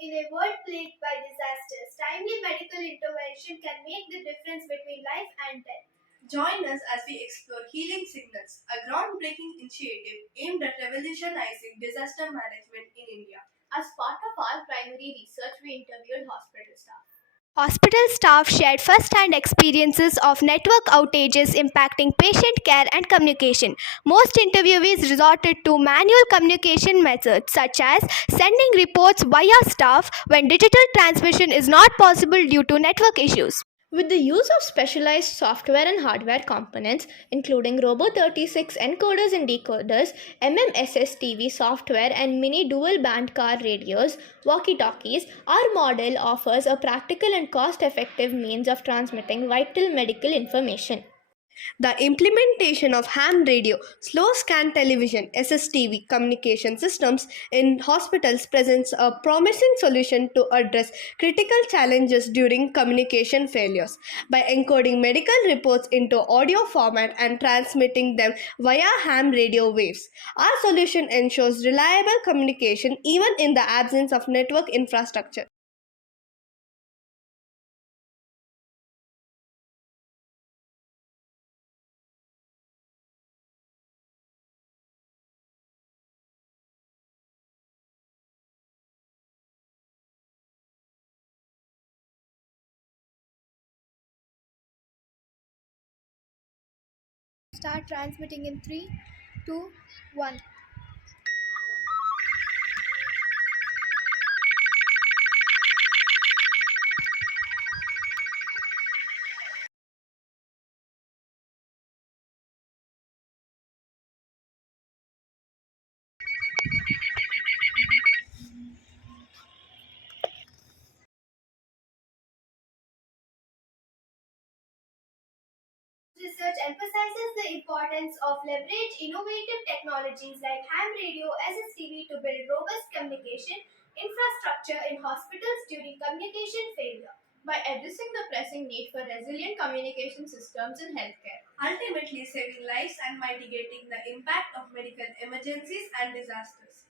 In a world plagued by disasters, timely medical intervention can make the difference between life and death. Join us as we explore Healing Signals, a groundbreaking initiative aimed at revolutionizing disaster management in India. As part of our primary research, we interviewed hospital staff. Hospital staff shared first hand experiences of network outages impacting patient care and communication. Most interviewees resorted to manual communication methods such as sending reports via staff when digital transmission is not possible due to network issues. With the use of specialized software and hardware components, including Robo36 encoders and decoders, MMSS TV software, and mini dual band car radios, walkie talkies, our model offers a practical and cost effective means of transmitting vital medical information. The implementation of ham radio, slow scan television, SSTV communication systems in hospitals presents a promising solution to address critical challenges during communication failures. By encoding medical reports into audio format and transmitting them via ham radio waves, our solution ensures reliable communication even in the absence of network infrastructure. Start transmitting in 3, 2, 1. Research emphasizes the importance of leverage innovative technologies like ham radio SSTV to build robust communication infrastructure in hospitals during communication failure. By addressing the pressing need for resilient communication systems in healthcare. Ultimately saving lives and mitigating the impact of medical emergencies and disasters.